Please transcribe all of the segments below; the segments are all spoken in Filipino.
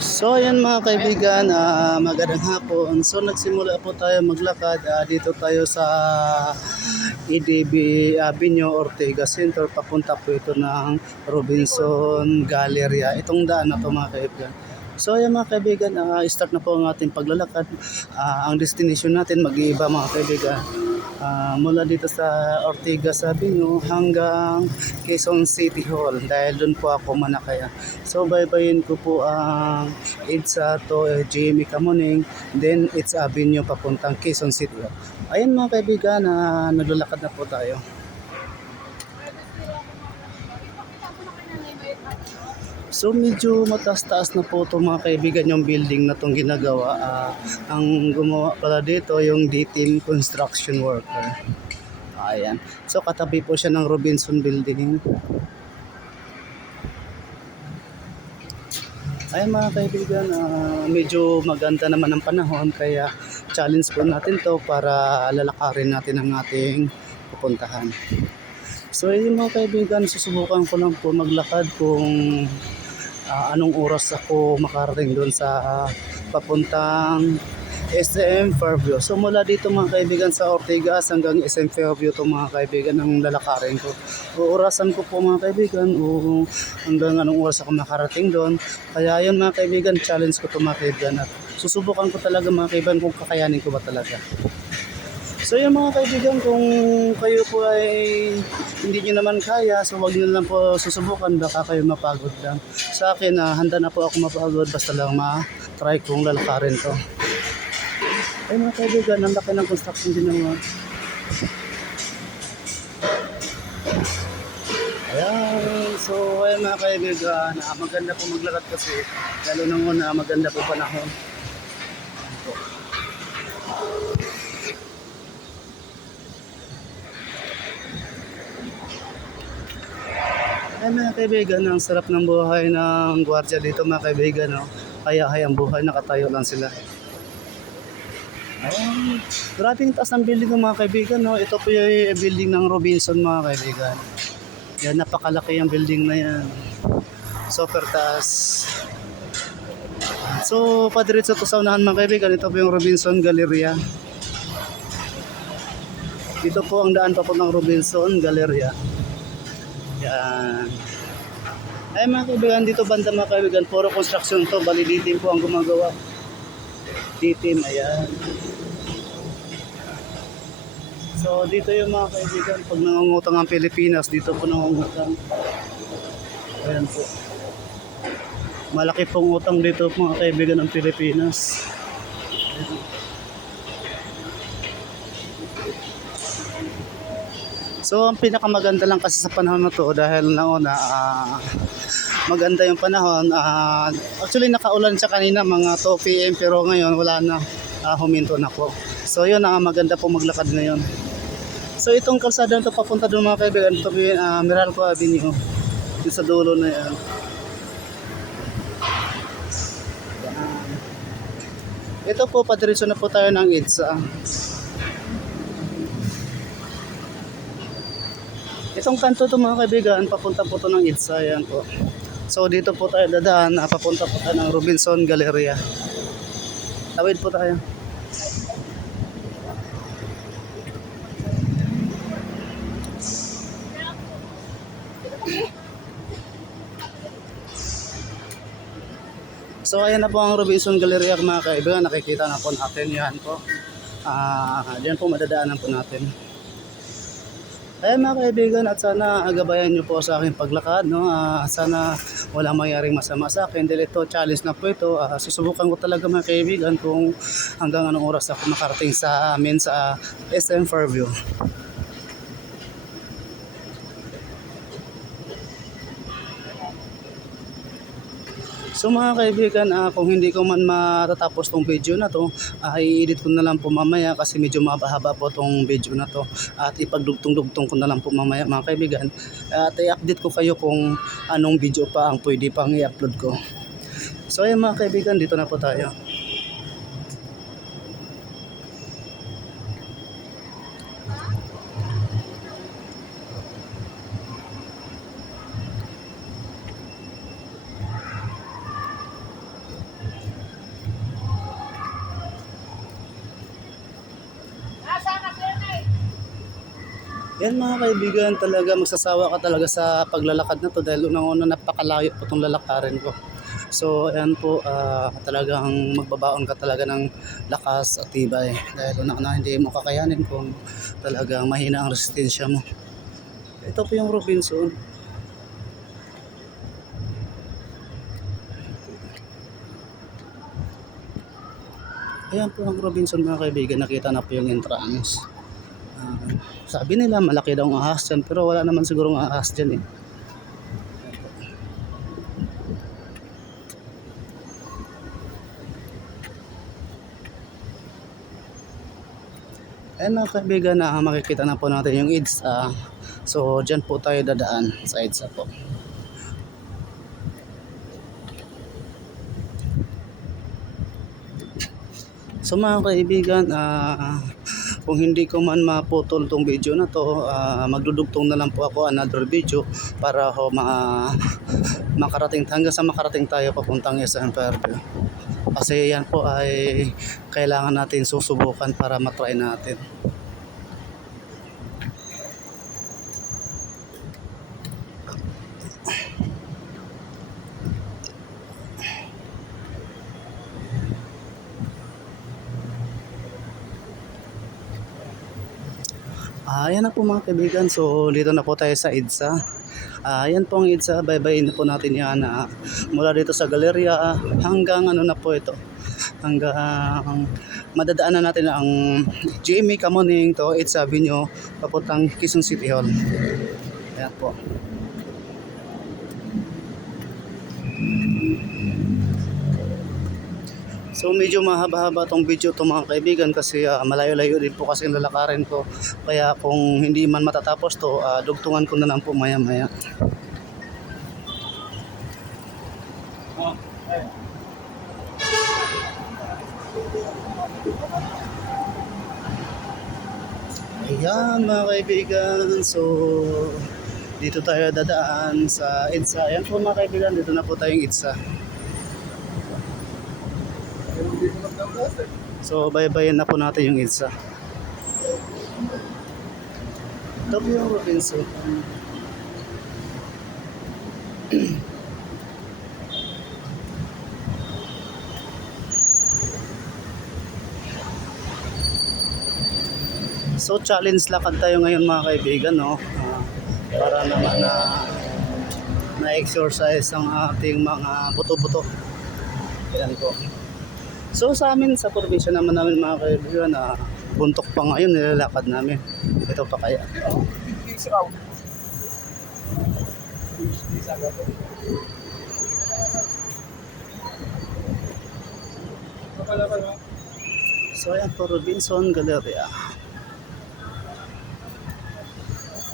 So ayan mga kaibigan, magandang hapon. So nagsimula po tayo maglakad dito tayo sa EDB Avenue Ortega Center. Papunta po ito ng Robinson Galleria. Itong daan na to mga kaibigan. So ayan mga kaibigan, start na po ang ating paglalakad. Ang destination natin mag-iiba mga kaibigan. Mula dito sa Ortigas Avenue hanggang Quezon City Hall dahil doon po ako manakaya. So baybayin ko po ang EDSA to GME Kamuning, then it's Avenue papuntang Quezon City Hall. Ayan mga kaibigan, naglalakad na po tayo. So medyo mataas-taas na po ito mga kaibigan yung building na itong ginagawa. Ang gumawa pala dito yung D-Team Construction Worker. Ayan. So katabi po siya ng Robinson Building. Ayan mga kaibigan, medyo maganda naman ang panahon kaya challenge po natin to para lalakarin natin ang ating pupuntahan. So yun mga kaibigan, susubukan ko lang po maglakad kung anong oras ako makarating doon sa papuntang SM Fairview. So mula dito mga kaibigan sa Ortigas hanggang SM Fairview to mga kaibigan ang lalakarin ko. Uurasan ko po mga kaibigan o hanggang anong oras ako makarating doon. Kaya yun mga kaibigan, challenge ko to mga kaibigan at susubukan ko talaga mga kaibigan kung kakayanin ko ba talaga. So yung mga kaibigan, kung kayo po ay hindi nyo naman kaya, so wag nyo lang po susubukan, baka kayo mapagod lang. Sa akin, handa na po ako mapagod, basta lang ma-try kong lalakarin to. Ay mga kaibigan, ang laki ng construction din naman. Ayan, so ayan mga kaibigan, maganda po maglakad kasi, lalo nang una, maganda po panahon. Ay mga kaibigan, ang sarap ng buhay ng gwardiya dito mga kaibigan, no? Kaya ang buhay, nakatayo lang sila. Ayan, grabing taas ng building ng mga kaibigan, no? Ito po yung building ng Robinson mga kaibigan. Yan, napakalaki yung building na yan. Super taas. So, padiretso to sa unahan mga kaibigan, ito po yung Robinson Galleria. Dito po ang daan pa po ng Robinson Galleria. Yan. Ay mga kaibigan, dito banda mga kaibigan, puro construction to, bali D-Team po ang gumagawa. D-Team, ayan. So dito yung mga kaibigan, pag nangungutang ang Pilipinas, dito po nangungutang. Ayan po. Malaki pong utang dito mga kaibigan ng Pilipinas. Ayan. So ang pinakamaganda lang kasi sa panahon na to dahil nauna maganda yung panahon. Actually nakaulan siya kanina mga 2 PM pero ngayon wala na, huminto na po. So yun, maganda po maglakad ngayon. So itong kalsada na to papunta doon mga kaibigan, ito yung Meralco Avenue. Yung sa dulo na yan. Ito po, padiretso na po tayo ng EDSA. Itong kanto to mga kaibigan, papunta po to ng EDSA, yan po. So dito po tayo dadaan, papunta po tayo ng Robinson Galleria. Tawid po tayo. So ayan na po ang Robinson Galleria mga kaibigan, nakikita na po natin, yan po. Diyan po madadaanan po natin. Ayan mga kaibigan, at sana agabayan nyo po sa aking paglakad, no? Sana wala mangyaring masama sa akin dahil ito challenge na po ito. Susubukan ko talaga mga kaibigan kung hanggang anong oras ako makarating sa amin sa SM Fairview. So mga kaibigan, kung hindi ko man matatapos tong video na to, i-edit ko na lang po mamaya kasi medyo mahaba po tong video na to. At ipagdugtong-dugtong ko na lang po mamaya mga kaibigan. At i-update ko kayo kung anong video pa ang pwede pang i-upload ko. So ayun mga kaibigan, dito na po tayo. Yan mga kaibigan, talaga magsasawa ka talaga sa paglalakad na to dahil unang-una napakalayo po itong lalakarin ko. So ayan po, talagang magbabaon ka talaga ng lakas at tibay dahil unang-una hindi mo kakayanin kung talagang mahina ang resistensya mo. Ito po yung Robinson. Ayan po ang Robinson mga kaibigan, nakita na po yung entrance. Ah, Sabi nila malaki daw ang ahas dyan pero wala naman sigurong ahas dyan eh. Ayan mga kaibigan, makikita na po natin yung EDSA. So dyan po tayo dadaan sa EDSA po. So mga kaibigan, kung hindi ko man maputol tong video na to, magdudugtong na lang po ako another video para ho makarating hanggang sa makarating tayo papuntang SM Fairview. Kasi yan po ay kailangan natin susubukan para matry natin. Ayan na po mga kaibigan, so dito na po tayo sa EDSA. Ayan po ang EDSA, bye-bye na po natin yan mula dito sa galerya hanggang ano na po ito. Hanggang madadaanan natin ang GMA Kamuning to 8th Avenue papuntang Quezon City Hall. Ayan po. So medyo mahaba-haba tong video to mga kaibigan kasi malayo-layo din po kasi lalakarin ko. Kaya kung hindi man matatapos to, dugtungan ko na lang po maya-maya. Ayan mga kaibigan, so dito tayo dadaan sa EDSA. Ayan po mga kaibigan, dito na po tayong EDSA. So bye-bye na po natin yung EDSA. Ito po yung Robinson. So challenge lakad tayo ngayon mga kaibigan, no? Para naman na-exercise ang ating mga buto-buto. Ayan po. So sa amin sa probinsya naman namin mga kaibigan, buntok pa ngayon nilalakad namin. Ito pa kaya. So ayan po Robinson Galleria.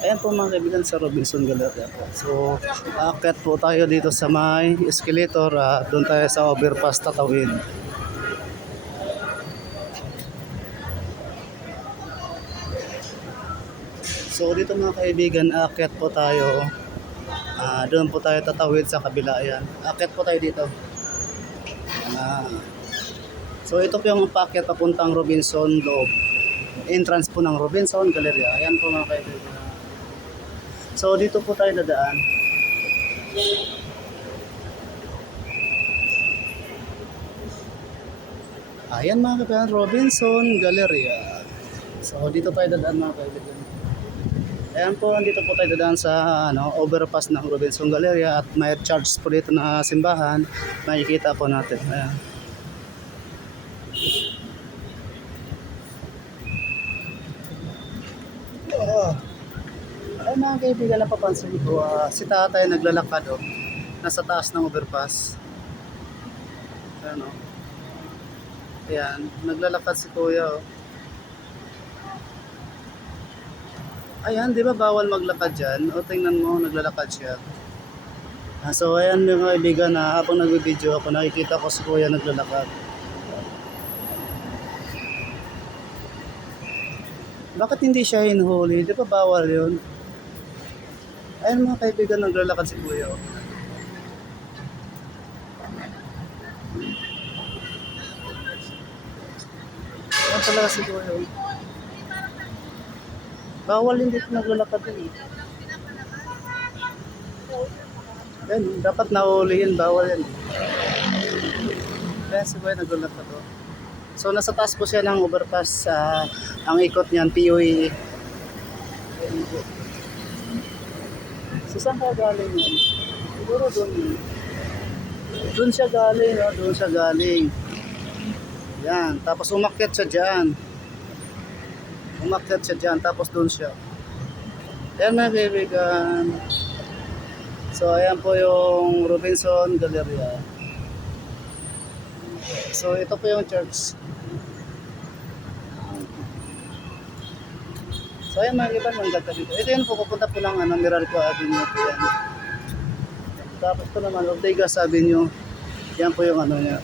Ayan po mga kaibigan sa Robinson Galleria po. So aakyat po tayo dito sa may escalator, doon tayo sa overpass tatawid. So dito mga kaibigan, aakyat po tayo. Doon po tayo tatawid sa kabila. Ayan. Aakyat po tayo dito. So ito po yung paakyat papuntang Robinson loob. Entrance po ng Robinson Galleria. Ayan po mga kaibigan. So dito po tayo dadaan. Ayan mga kaibigan, Robinson Galleria. So dito tayo dadaan mga kaibigan. Ayan po, dito po tayo dadaan sa overpass ng Robinson Galleria at may charge po dito na simbahan. Makikita po natin. Ayan. Ay mga kaibigan, napapansin ko, si tatay naglalakad nasa taas ng overpass. Ayan Ayan, naglalakad si kuya Ayan, di ba bawal maglakad dyan? O tingnan mo, naglalakad siya. So ayan mga kaibigan, habang nag-video ako, nakikita ko si kuya naglalakad. Bakit hindi siya hinuli? Di ba bawal yun? Ayan mga kaibigan, naglalakad si kuya. Ayan talaga si kuya. Bawal hindi dito naglalakad din eh. Yan, dapat nahulihin, bawal yan. Kaya si Boy naglalakad oh. So nasa taas po siya ng overpass. Ang ikot niyan, POE. So saan ka galing yun? Siguro doon. Doon siya galing, no? Doon siya galing. Yan, tapos umakyat siya dyan. Umakyat siya dyan, tapos doon siya. Yan mga kaibigan. So ayan po yung Robinson Galleria. So ito po yung church. So ayan mga kaibigan, manggata dito. Ito yun po, pupunta po lang Meralco Avenue po yan. Tapos po naman, Ortegas Avenue. Yan po yung niya.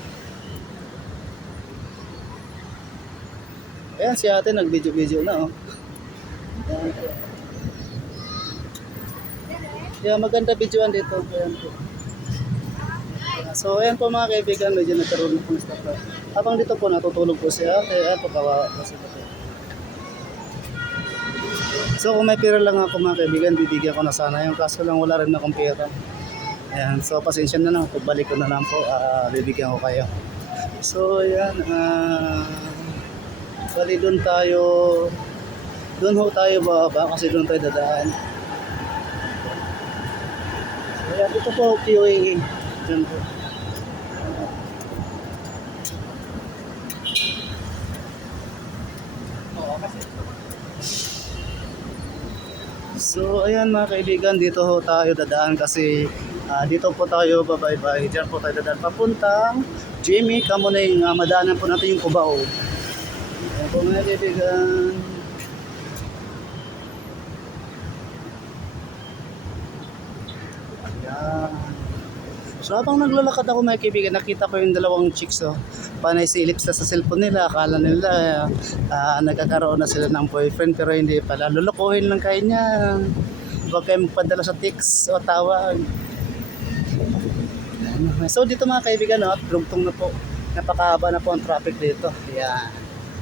Ayan si ate nag-video na oh. Ayan po. Yeah, maganda videoan dito. Ayan po. So ayan po mga kaibigan, medyo nagkaroon po ng stop. Habang dito po natutulog po siya. Ayan po, kawawa po siya. So kung may pera lang ako mga kaibigan, bibigyan ko na sana yung kaso lang wala rin akong pera. Ayan, so pasensya na lang, pagbalik ko na lang po, bibigyan ko kayo. So ayan, bali doon tayo, doon ho tayo bababa kasi doon tayo dadaan. So ayan, ito po POA, dyan po. So ayan mga kaibigan, dito ho tayo dadaan kasi dito po tayo babaybay. Diyan po tayo dadaan papuntang Jimmy Kamuning. Madaanan po natin yung Cubao. Ayan po mga kaibigan. Ayan. So habang naglalakad ako mga kaibigan, nakita ko yung dalawang chicks oh. Panay silip sa cellphone nila. Akala nila nagkakaroon na sila ng boyfriend pero hindi pala. Lulukuhin lang kayo niya. Huwag kayo magpadala sa text o tawag. So dito mga kaibigan, drugtong na po. Napakahaba na po ang traffic dito. Ayan.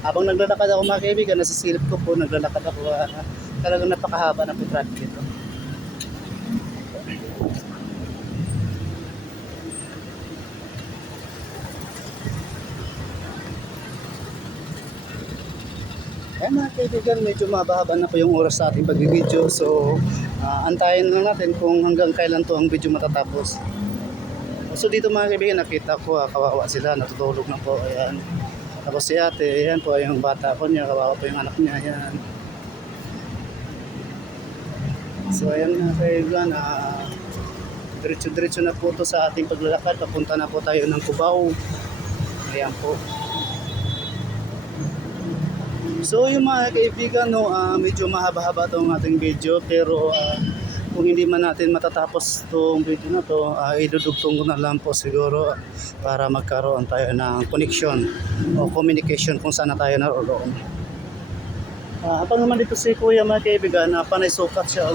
Habang naglalakad ako mga kaibigan, nasa silip ko po, naglalakad ako. Talagang napakahaba na po traffic dito. Ayan mga kaibigan, medyo mahaba na po yung oras sa ating pag-video. So, antayin lang natin kung hanggang kailan to ang video matatapos. So dito mga kaibigan, nakita ko, kawawa sila, natutulog na po. Ayan. Tapos si ate, ayan po yung bata po niya, kawawa po yung anak niya. Ayan. So ayan mga kaibigan, diretso-diretso na po to sa ating paglalakad. Papunta na po tayo ng Cubao. Ayan po. So yung mga kaibigan, medyo mahaba-haba itong ating video pero kung hindi man natin matatapos itong video na to, idudugtong ko na lang po siguro para magkaroon tayo ng connection o communication kung saan na tayo naroon. Habang naman dito si kuya mga kaibigan, panay sukat siya.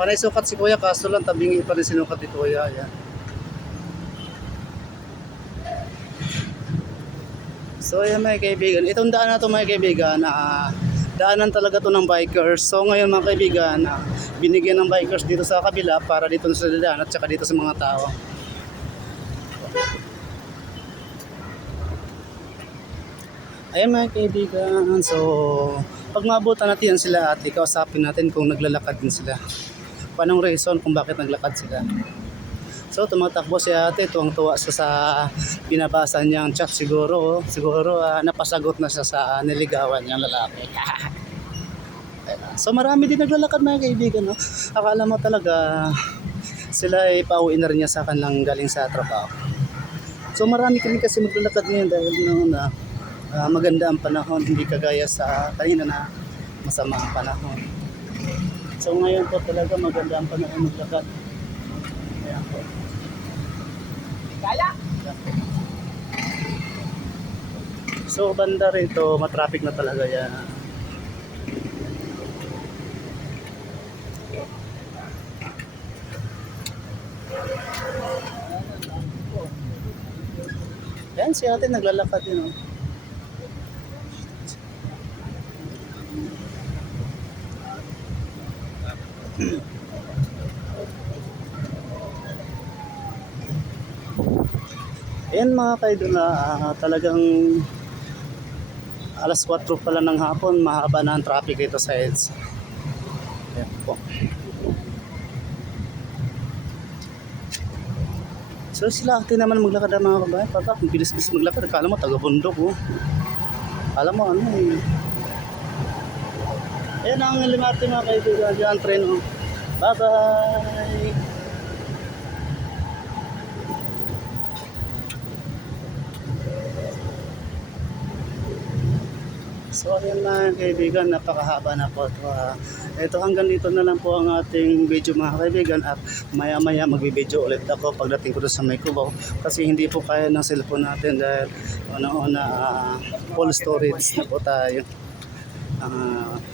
Panay sukat si kuya kaso lang tabingi pa rin sinukat ni kuya. Ayan. So ayan mga kaibigan, itong daan na ito mga kaibigan, daanan talaga to ng bikers. So ngayon mga kaibigan, binigyan ng bikers dito sa kabila para dito sa daan at saka dito sa mga tao. Ayan mga kaibigan, so pag maabutan natin sila at ikausapin natin kung naglalakad din sila. Panong reason kung bakit naglakad sila. So tumatakbo si ate, tuwang-tuwa siya sa binabasa niyang chat siguro. Siguro napasagot na siya sa niligawan niyang lalaki. So marami din naglalakad mga kaibigan. No? Akala mo talaga sila ay pauwi na rin niya sa kanilang galing sa trabaho. So marami kami kasi maglalakad ngayon dahil na maganda ang panahon. Hindi kagaya sa kanina na masama ang panahon. So ngayon po talaga maganda ang panahon maglakad. Ayan po. Kaya? So banda rito, matraffic na talaga yan. Yan si ate naglalakad din. Ayan mga kaidol, talagang alas 4 pala ng hapon, mahaba na ang traffic dito sa EDSA. Ayan po. So sila akti naman maglakad ang mga babae. Papa, kung bilis-bilis maglakad, akala mo taga-bundok oh. Akala mo ano eh. Ayan ang limarte mga kaibigan, dyan ang tren oh. Bye-bye! So ayan mga kaibigan, napakahaba na po ito. Ito hanggang dito na lang po ang ating video mga kaibigan, at maya maya magbibideo ulit ako pagdating ko doon sa may Cubao, kasi hindi po kaya ng cellphone natin dahil una-una full storage na po tayo.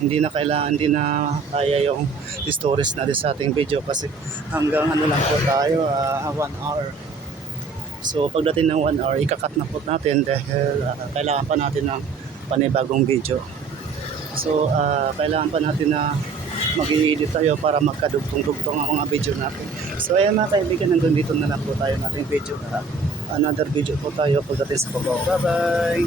Hindi na kaya yung storage natin sa ating video, kasi hanggang ano lang po tayo, 1 hour. So pagdating ng 1 hour, ikakat na po natin dahil kailangan pa natin ng panibagong video. So kailangan pa natin na mag-i-edit tayo para magkadugtong-dugtong ang mga video natin. So ayan mga kaibigan, hanggang dito na lang po tayo nating video. Another video po tayo pagdating sa Cubao. Bye bye!